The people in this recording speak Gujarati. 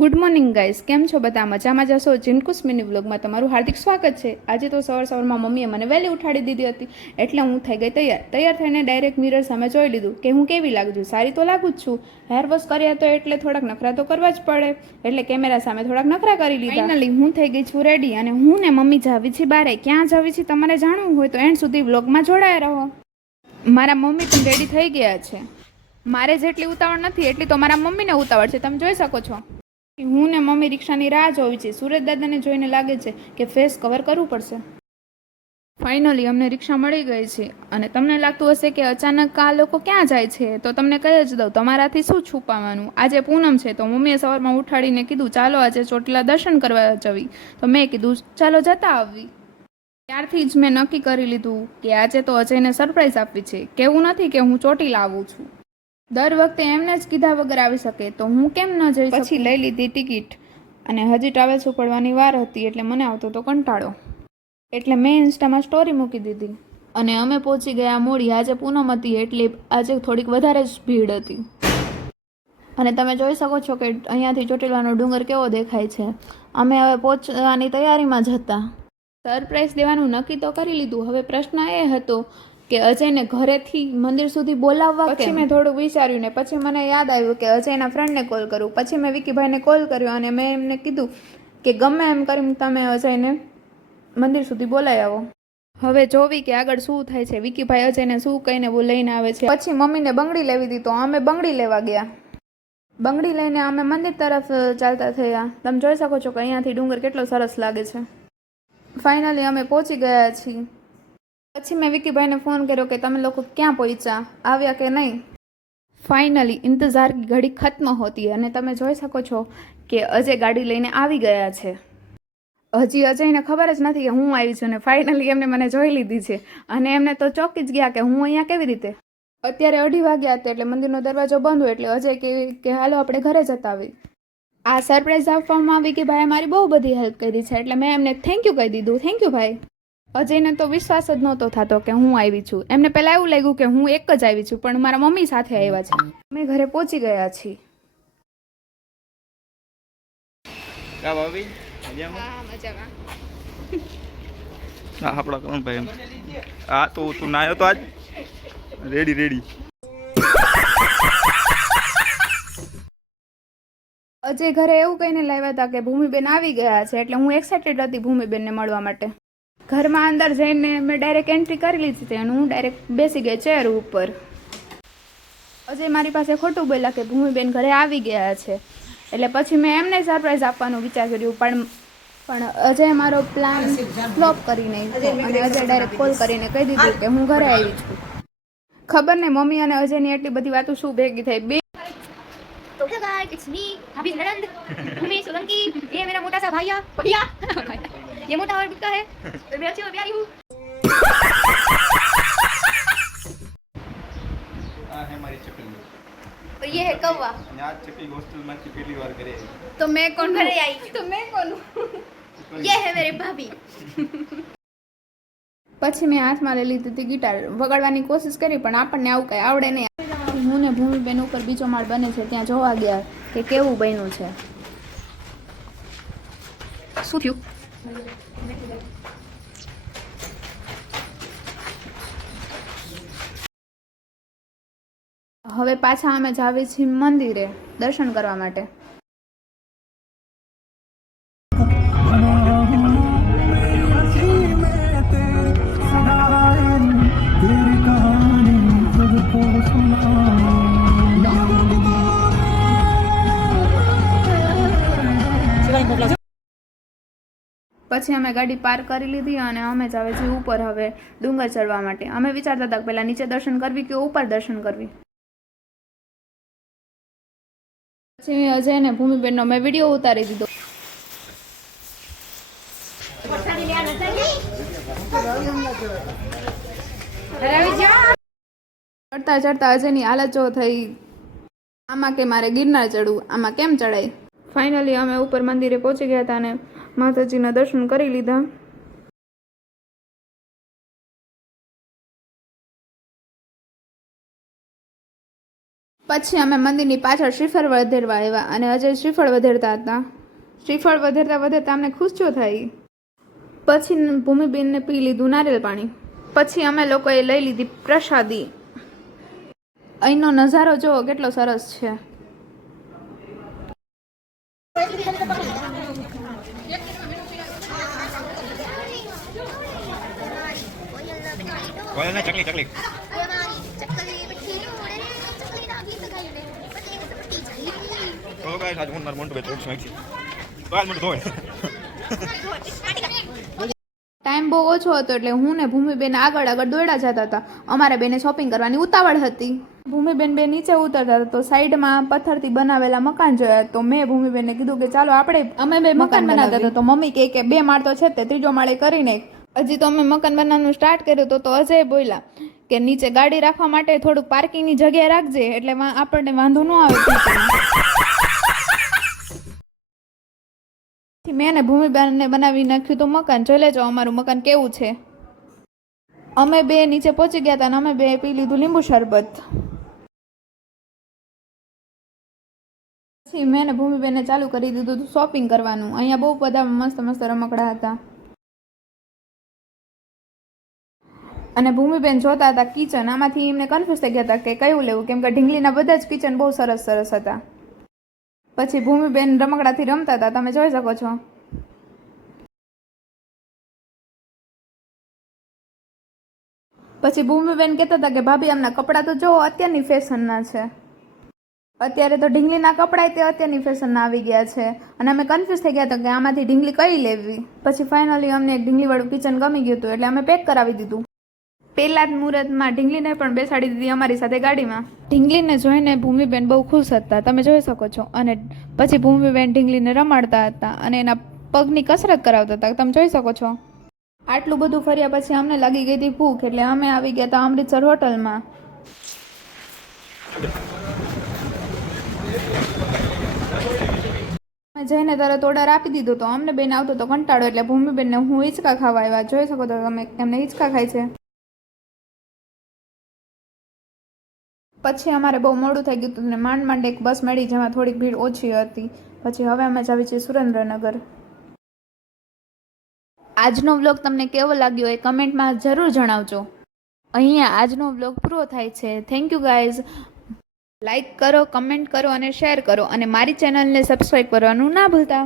ગુડ મોર્નિંગ ગાઈસ, કેમ છો બધા? મજામાં જશો? ચિનકુસ મિની વ્લોગમાં તમારું હાર્દિક સ્વાગત છે. આજે તો સવારમાં મમ્મીએ મને વહેલી ઉઠાડી દીધી હતી, એટલે હું થઈ ગઈ તૈયાર થઈને ડાયરેક્ટ મિરર સામે જોઈ લીધું કે હું કેવી લાગુ છું. સારી તો લાગુ જ છું. હેર વોશ કર્યા તો એટલે થોડાક નખરા તો કરવા જ પડે, એટલે કેમેરા સામે થોડાક નખરા કરી લીધા. ફાઇનલી હું થઈ ગઈ છું રેડી, અને હું ને મમ્મી જાવી છીએ બારે. ક્યાં જાવી છીએ તમારે જાણવું હોય તો એન્ડ સુધી વ્લોગમાં જોડાયા રહો. મારા મમ્મી પણ રેડી થઈ ગયા છે. મારે જેટલી ઉતાવળ નથી એટલી તો મારા મમ્મીને ઉતાવળ છે, તમે જોઈ શકો છો. હું ને મમ્મી રિક્ષાની રાહ જોઈ છે. સુરજ દાદાને જોઈને લાગે છે કે ફેસ કવર કરવું પડશે. ફાઇનલી અમને રિક્ષા મળી ગઈ છે. અને તમને લાગતું હશે કે અચાનક આ લોકો ક્યાં જાય છે, તો તમને કહી જ દઉં, તમારાથી શું છુપાવવાનું. આજે પૂનમ છે તો મમ્મીએ સવારમાં ઉઠાડીને કીધું ચાલો આજે ચોટીલા દર્શન કરવા જવી. તો મેં કીધું ચાલો જતા આવવી. ત્યારથી જ મેં નક્કી કરી લીધું કે આજે તો અજયને સરપ્રાઈઝ આપવી છે. કેવું નથી કે હું ચોટીલા આવું છું. દર વખતે એમને જ કીધા વગર આવી શકે તો હું કેમ ન જઈ શકું. પછી લઈ લીધી ટિકિટ, અને હજી ટ્રાવેલ્સ ઉપડવાની વાર હતી એટલે મને આવતો તો કંટાળો, એટલે મેં ઇન્સ્ટામાં સ્ટોરી મૂકી દીધી. અને અમે પહોંચી ગયા મોડી. આજે પૂનમ હતી એટલે આજે થોડીક વધારે જ ભીડ હતી. અને તમે જોઈ શકો છો કે અહીંયાથી ચોટીલાનો ડુંગર કેવો દેખાય છે. અમે હવે પહોંચવાની તૈયારીમાં જ હતા. સરપ્રાઈઝ દેવાનું નક્કી તો કરી લીધું. હવે પ્રશ્ન એ હતો કે અજયને ઘરેથી મંદિર સુધી બોલાવવા. પછી મેં થોડું વિચાર્યું ને પછી મને યાદ આવ્યું કે અજયના ફ્રેન્ડને કોલ કરું. પછી મેં વિકીભાઈને કોલ કર્યો અને મેં એમને કીધું કે ગમે એમ કરીને તમે અજયને મંદિર સુધી બોલાવી આવો. હવે જોવી કે આગળ શું થાય છે. વિકીભાઈ અજયને શું કહીને લઈને આવે છે. પછી મમ્મીને બંગડી લેવી હતી તો અમે બંગડી લેવા ગયા. બંગડી લઈને અમે મંદિર તરફ ચાલતા થયા. તમે જોઈ શકો છો કે અહીંયાથી ડુંગર કેટલો સરસ લાગે છે. ફાઇનલી અમે પહોંચી ગયા છીએ. પછી મેં વિકીભાઈને ફોન કર્યો કે તમે લોકો ક્યાં પહોંચ્યા, આવ્યા કે નહીં. ફાઇનલી ઇંતજાર ઘડી ખત્મ હોતી, અને તમે જોઈ શકો છો કે અજય ગાડી લઈને આવી ગયા છે. હજી અજયને ખબર જ નથી કે હું આવી છું, ને ફાઇનલી એમને મને જોઈ લીધી છે. અને એમને તો ચોકી જ ગયા કે હું અહીંયા કેવી રીતે. અત્યારે 2:30 વાગ્યા હતા એટલે મંદિરનો દરવાજો બંધ હોય એટલે અજય કે હાલો આપણે ઘરે જતા આવી. આ સરપ્રાઈઝ આપવામાં આવી કે ભાઈ મારી બહુ બધી હેલ્પ કરી છે, એટલે મેં એમને થેન્ક યુ કહી દીધું. થેન્ક યુ ભાઈ. અજયને તો વિશ્વાસ જ નહોતો થતો કે હું આવી છું. એમને પહેલાં એવું લાગ્યું કે હું એક જ આવી છું, પણ મારા મમ્મી સાથે આવ્યા છે. અમે ઘરે પહોંચી ગયા છીએ. આપણા કોણ ભાઈ આ તો તું ના આવ્યો તો આજ રેડી અજય ઘરે એવું કહીને લાવ્યા હતા કે ભૂમિબેન આવી ગયા છે, એટલે હું એક્સાઇટેડ હતી ભૂમિબેનને મળવા માટે. ઘરમાં અંદર જઈને મેં ડાયરેક્ટ એન્ટ્રી કરી લીધી હતી અને હું ડાયરેક્ટ બેસી ગઈ ચેર ઉપર. અજય મારી પાસે ખોટું બોલ્યા કે ભૂમિબેન ઘરે આવી ગયા છે, એટલે પછી મેં એમને સરપ્રાઈઝ આપવાનો વિચાર કર્યો, પણ અજય મારો પ્લાન ફ્લોપ કરી નાખ્યો અને અજય ડાયરેક્ટ કોલ કરીને કહી દીધું કે હું ઘરે આવી છું. ખબર ને મમ્મી અને અજયની એટલી બધી વાતો શું ભેગી થઈ. બે तो क्या गाइस इट्स मी अभी ननंद भूमि सोलंकी ये मेरा मोटा सा भैया भैया ये मोटा और बिकता है तो मैं अच्छी और प्यारी हूँ આ હે મારી ચકલી और ये है कौवा આ ચકલી હોસ્ટેલ માંથી પહેલી વાર કરે તો મેં કોણ घरे आई તો મેં કોણ. ये है मेरे भाभी પછી મેં હાથમાં લઈ લીધી હતી ગિટાર. વગાડવાની કોશિશ કરી પણ આપણને આવું કંઈ આવડે નહીં. હું ને ભૂમિબેન ઉપર બીજો માળ બને છે ત્યાં જોવા ગયા કે કેવું બન્યું છે. શું થયું હવે પાછા અમે જાવી છીએ મંદિરે દર્શન કરવા માટે. પછી અમે ગાડી પાર્ક કરી લીધી અને અમે જ આવે છીએ ઉપર હવે ડુંગર ચડવા માટે. અમે વિચારતા હતા કે પહેલાં નીચે દર્શન કરવી કે ઉપર દર્શન કરવી. પછી અજય ને ભૂમિબેનનો મેં વિડીયો ઉતારી દીધો. ચડતા ચડતા અજયની હાલત જો થઈ, આમાં કે મારે ગિરનાર ચડવું, આમાં કેમ ચડાય. ફાઇનલી અમે ઉપર મંદિરે પહોંચી ગયા હતા અને માતાજીના દર્શન કરી લીધા. પછી અમે મંદિરની પાછળ શ્રીફળ વધેરવા આવ્યા અને અજય શ્રીફળ વધેરતા હતા. શ્રીફળ વધેરતા વધેરતા અમને ખુશીઓ થઈ. પછી ભૂમિબેનને પી લીધું નારિયેળ પાણી. પછી અમે લોકોએ લઈ લીધી પ્રસાદી. અહીંનો નજારો જુઓ કેટલો સરસ છે. કોયલને ચકલી ચકલી તો ગાઈસ આજ હું માર મોન્ટુ બે થોડું સ્માઈક છે કાલ મને ધોય. ટાઈમ બહુ ઓછો હતો એટલે હું ને ભૂમિબેન આગળ દોડ્યા જતા હતા. અમારે બેને શોપિંગ કરવાની ઉતાવળ હતી. ભૂમિબેન બે નીચે ઉતરતા હતા તો સાઈડમાં પથ્થરથી બનાવેલા મકાન જોયા. તો મેં ભૂમિબેનને કીધું કે ચાલો અમે બે મકાન બનાવતા હતા. તો મમ્મી કહે કે 2 માળ તો છે તે 3જો માળે કરીને. હજી તો અમે મકાન બનાવવાનું સ્ટાર્ટ કર્યું તો અજય બોલ્યા કે નીચે ગાડી રાખવા માટે થોડુંક પાર્કિંગની જગ્યા રાખજે એટલે આપણને વાંધો ન આવે. મેં ને ભૂમિબેનને બનાવી નાખ્યું તો મકાન. જોઈ લેજો અમારું મકાન કેવું છે. અમે બે નીચે પહોંચી ગયા હતા અને અમે બે પી લીધું લીંબુ શરબત. પછી મેં ને ભૂમિબેનને ચાલુ કરી દીધું શોપિંગ કરવાનું. અહીંયા બહુ બધા મસ્ત મસ્ત રમકડા હતા અને ભૂમિબેન જોતા હતા કિચન. આમાંથી એમને કન્ફ્યુઝ થઈ ગયા હતા કે કયું લેવું, કેમ કે ઢીંગલીના બધા જ કિચન બહુ સરસ સરસ હતા. પછી ભૂમિબેન રમકડાથી રમતા હતા, તમે જોઈ શકો છો. પછી ભૂમિબેન કહેતા હતા કે ભાભી આમના કપડાં તો જો અત્યારની ફેશનના છે. અત્યારે તો ઢીંગલીના કપડાં તે અત્યારની ફેશનના આવી ગયા છે અને અમે કન્ફ્યુઝ થઈ ગયા હતા કે આમાંથી ઢીંગલી કઈ લેવી. પછી ફાઇનલી અમને એક ઢીંગલીવાળું કિચન ગમી ગયું હતું એટલે અમે પેક કરાવી દીધું. પહેલા જ મુહૂર્તમાં ઢીંગલીને પણ બેસાડી દીધી અમારી સાથે ગાડીમાં. ઢીંગલીને જોઈને ભૂમિબેન બહુ ખુશ હતા, તમે જોઈ શકો છો. અને પછી ભૂમિબેન ઢીંગલીને રમાડતા હતા અને એના પગની કસરત કરાવતા હતા, તમે જોઈ શકો છો. આટલું બધું ફર્યા પછી અમને લાગી ગઈ હતી ભૂખ એટલે અમે આવી ગયા હતા અમૃતસર હોટલમાં. અમે જઈને તરત ઓર્ડર આપી દીધો તો અમને બેન આવતો તો કંટાળો એટલે ભૂમિબેનને હું હિંચકા ખાવા આવ્યા. જોઈ શકો તો તમે એમને હિંચકા ખાય છે. પછી અમારે બહુ મોડું થઈ ગયું હતું ને માંડ એક બસ મળી જેમાં થોડીક ભીડ ઓછી હતી. પછી હવે અમે જાવી છીએ સુરેન્દ્રનગર. આજનો વ્લોગ તમને કેવો લાગ્યો એ કમેન્ટમાં જરૂર જણાવજો. અહીંયા આજનો વ્લોગ પૂરો થાય છે. Thank you guys. લાઈક કરો, કમેન્ટ કરો અને શેર કરો અને મારી ચેનલને સબસ્ક્રાઈબ કરવાનું ના ભૂલતા.